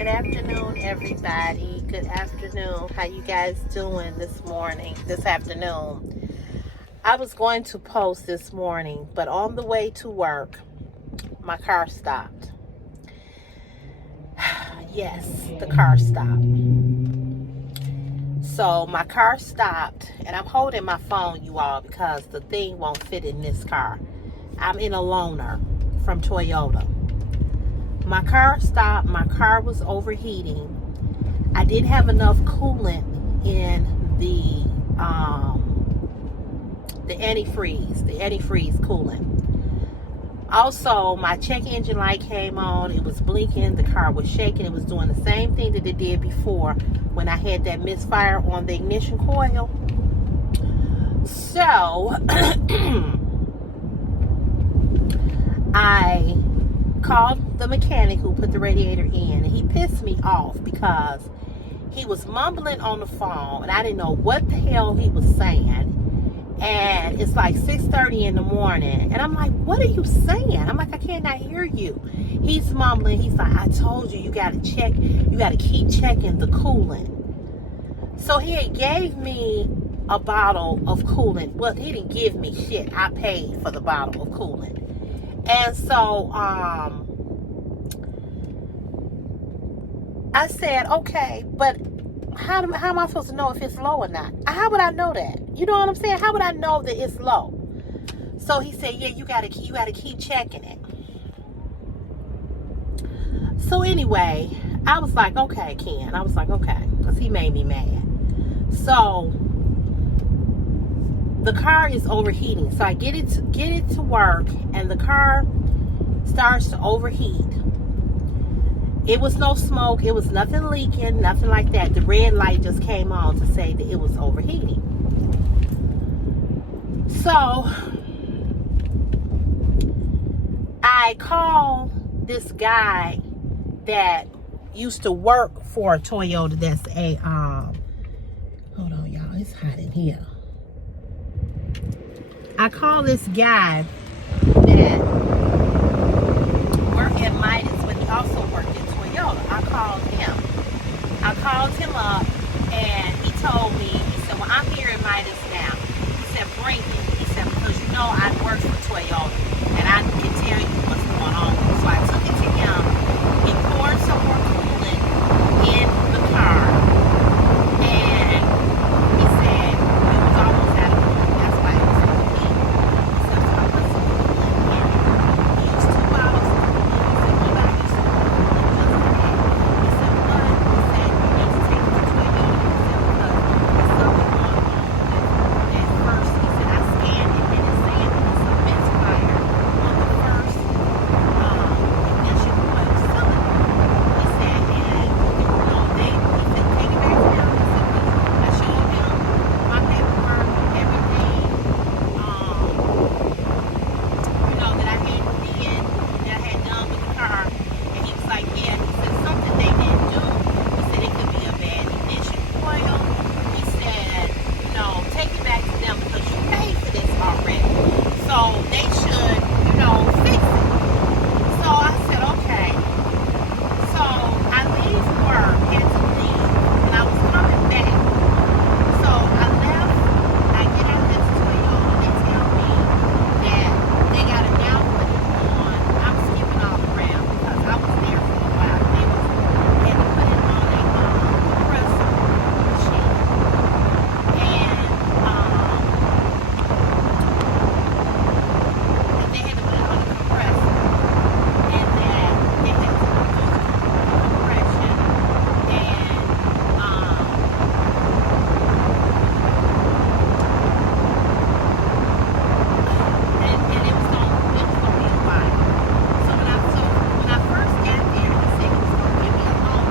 Good afternoon, everybody. Good afternoon. How you guys doing this morning, this afternoon? I was going to post this morning, but on the way to work, my car stopped. Yes, the car stopped. So my car stopped, and I'm holding my phone, you all, because the thing won't fit in this car. I'm in a loaner from Toyota. My car stopped. My car was overheating. I didn't have enough coolant in the antifreeze coolant. Also, my check engine light came on. It was blinking. The car was shaking. It was doing the same thing that it did before when I had that misfire on the ignition coil. So I called the mechanic who put the radiator in, and he pissed me off because he was mumbling on the phone and I didn't know what the hell he was saying. And it's like 6:30 in the morning, and I'm like, what are you saying? I'm like, I cannot hear you. He's mumbling. He's like, I told you, you gotta keep checking the coolant. So he had gave me a bottle of coolant. Well, he didn't give me shit. I paid for the bottle of coolant. And so I said, okay, but how am I supposed to know if it's low or not? How would I know that? You know what I'm saying? How would I know that it's low? So he said, yeah, you gotta keep checking it. So anyway, I was like, okay, Ken. I was like, okay, because he made me mad. So the car is overheating. So I get it to work, and the car starts to overheat. It was no smoke. It was nothing leaking, nothing like that. The red light just came on to say that it was overheating. So I call this guy that used to work for a Toyota. That's a hold on, y'all. It's hot in here. I call this guy that worked at Midas, but he also worked at Toyota. I called him up, and he told me, he said, well, I'm here at Midas now. He said, bring it. He said, because you know I work for Toyota, and I can tell you what's going on. So I took it to him. He poured some more coolant in the car, and he said it was almost out of coolant. That's why it was overheating. He said, so I put some coolant in it. He used 2 bottles of coolant. He said, you gotta use some coolant just in case. He said, but he said, you need to take it to Toyota. He said, because there's something going on with at first. He said, I scanned it, and it's saying that it's a misfire on the first ignition coil cylinder. He said, and he said, take it back to them. He said, I showed him my paperwork, everything, that I had did, that I had done with the car. And he was like, yeah. He said, something they didn't do. He said, it could be a bad ignition coil. He said, take it back to them because you paid for this already. So they should, fix it. So I said, okay. So I leave work, had to leave, and I was coming back. So I left, I get out there to Toyota, and they tell me that they got a down payment on. I'm skipping all around because I was there for a while. They had to put it on a compressor machine. And they had to put it on a compressor. And then they had to reduce the compression. And it was gonna be a while. So when I first got there, he said he was gonna give me a loan.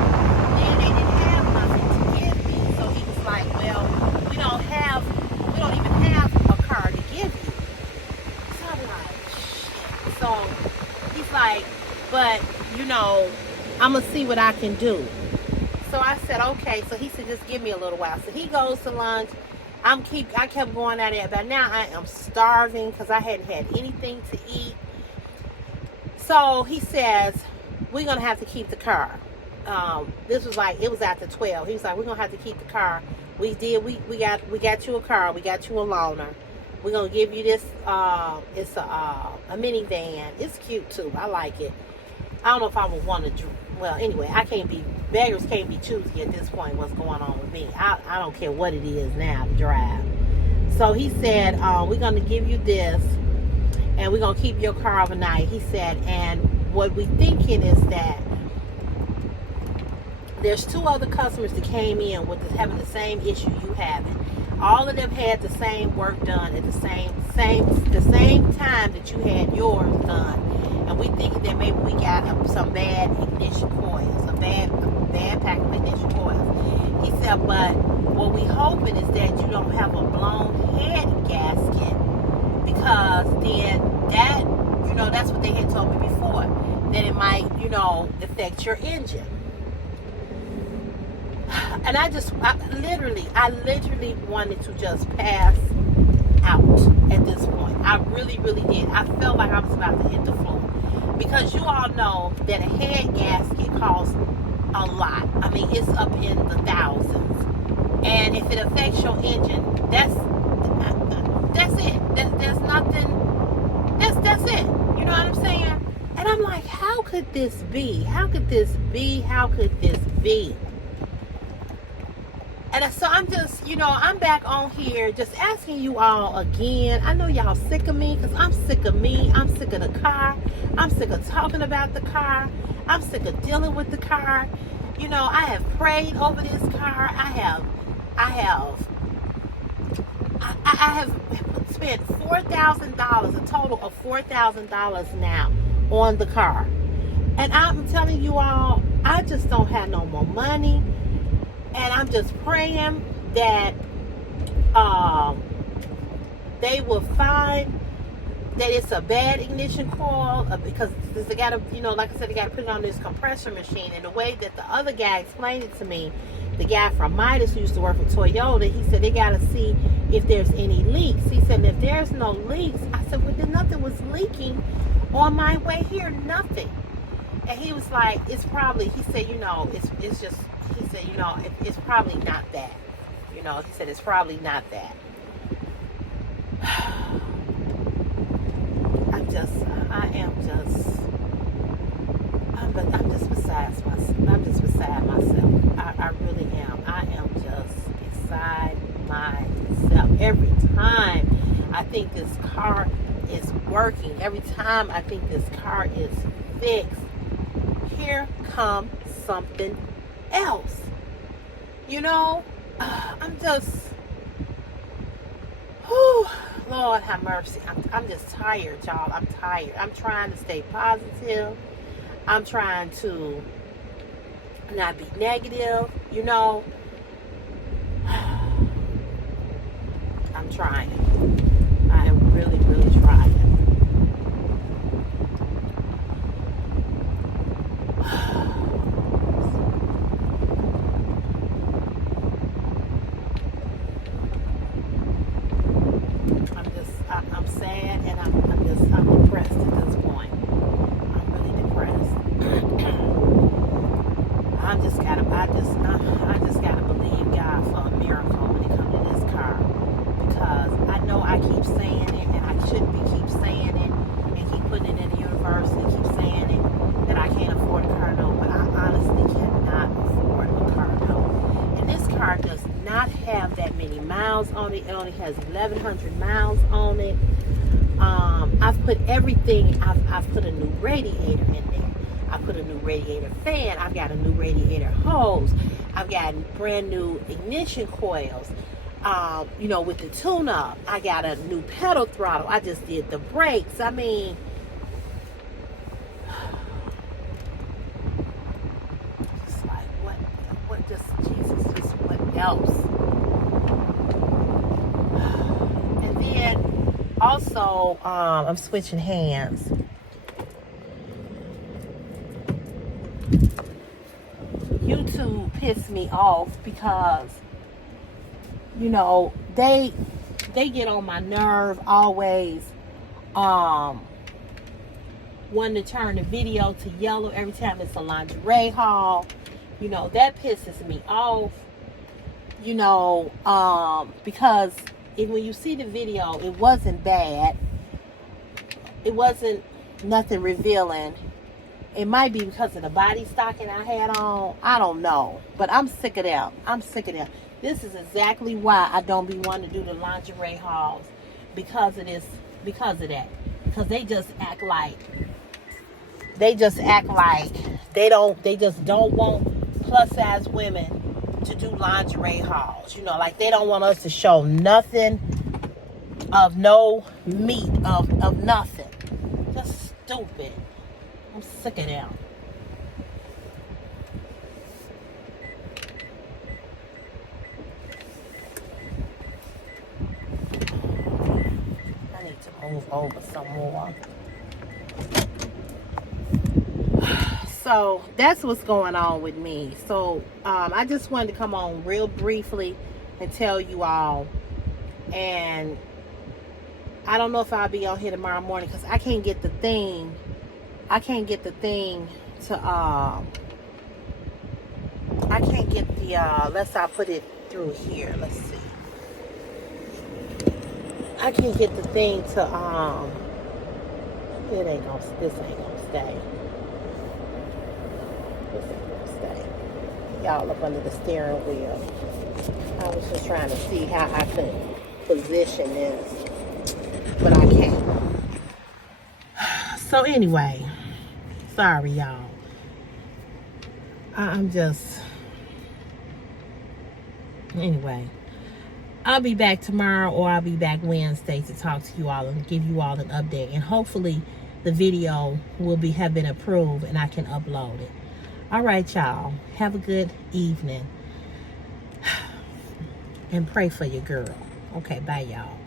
Then they didn't have nothing to give me. So he was like, well, we don't even have a car to give you. So I'm like, shit. So he's like, but I'm gonna see what I can do. So I said, okay. So he said, just give me a little while. So he goes to lunch. I kept going at it, but now I am starving because I hadn't had anything to eat. So he says, we're going to have to keep the car. this was like, it was after 12. He was like, we're gonna have to keep the car. We got you a car. We got you a loaner. We're gonna give you this. It's a minivan. It's cute too. I like it. I don't know if I would want to. Well, anyway, beggars can't be choosy at this point. What's going on with me? I don't care what it is now to drive. So he said, we're gonna give you this, and we're gonna keep your car overnight. He said, and what we thinking is that there's 2 other customers that came in with having the same issue you having. All of them had the same work done at the same time that you had yours done. And we thinking that maybe we got some bad ignition coils, a bad pack of ignition coils. He said, but what we hoping is that you don't have a blown head gasket, because then that, that's what they had told me before, that it might, affect your engine. And I literally wanted to just pass out at this point. I really, really did. I felt like I was about to hit the floor. Because you all know that a head gasket costs a lot. I mean, it's up in the thousands. And if it affects your engine, that's it. There's nothing. That's it. You know what I'm saying? And I'm like, how could this be? How could this be? How could this be? And so I'm just, I'm back on here just asking you all again. I know y'all sick of me, because I'm sick of me. I'm sick of the car. I'm sick of talking about the car. I'm sick of dealing with the car. I have prayed over this car. I have spent $4,000, a total of $4,000 now on the car. And I'm telling you all, I just don't have no more money. And I'm just praying that they will find that it's a bad ignition coil, because they got to, like I said, they got to put it on this compressor machine. And the way that the other guy explained it to me, the guy from Midas who used to work for Toyota, he said they got to see if there's any leaks. He said, if there's no leaks, I said, well, then nothing was leaking on my way here, nothing. And he was like, it's probably, he said, it's just, he said, it's probably not that. He said, it's probably not that. I'm just beside myself. I really am. I am just beside myself. Every time I think this car is working, every time I think this car is fixed, here comes something else. I'm just, Lord have mercy. I'm just tired, y'all. I'm tired. I'm trying to stay positive. I'm trying to not be negative, I'm trying. I am really, really trying. I'm sad, and I'm depressed at this point. I'm really depressed. I just gotta believe God for a miracle when it comes to this car, because I know I keep saying it, and I shouldn't keep saying it, and keep putting it in the universe, and keep saying it, that I can't afford a car note, but I honestly cannot afford a car note. And this car does not have that many miles on it. It only has 1,100 miles on it. I've put everything. I've put a new radiator in there. I put a new radiator fan. I've got a new radiator hose. I've got brand new ignition coils. With the tune-up. I got a new pedal throttle. I just did the brakes. I mean, just like what just Jesus, just what else? And then also, I'm switching hands. YouTube pissed me off because, they get on my nerve always, wanting to turn the video to yellow every time it's a lingerie haul. You know, that pisses me off. You know, because when you see the video, it wasn't bad. It wasn't nothing revealing. It might be because of the body stocking I had on. I don't know. But I'm sick of them. I'm sick of them. This is exactly why I don't be wanting to do the lingerie hauls. Because of this. Because of that. Because they just act like they just don't want plus size women to do lingerie hauls. You know, like they don't want us to show nothing of no meat of nothing. Just stupid. I'm sick of them. I need to move over some more. So that's what's going on with me. So I just wanted to come on real briefly and tell you all. And I don't know if I'll be on here tomorrow morning because I can't get the thing. I can't get the thing to I can't get the let's I put it through here. Let's see. I can't get the thing to this ain't gonna stay. This ain't gonna stay. Y'all up under the steering wheel. I was just trying to see how I could position this, but I can't. So anyway, sorry y'all. I'm just, anyway, I'll be back tomorrow or I'll be back Wednesday to talk to you all and give you all an update. And hopefully the video will have been approved and I can upload it. All right, y'all. Have a good evening. And pray for your girl. Okay, bye, y'all.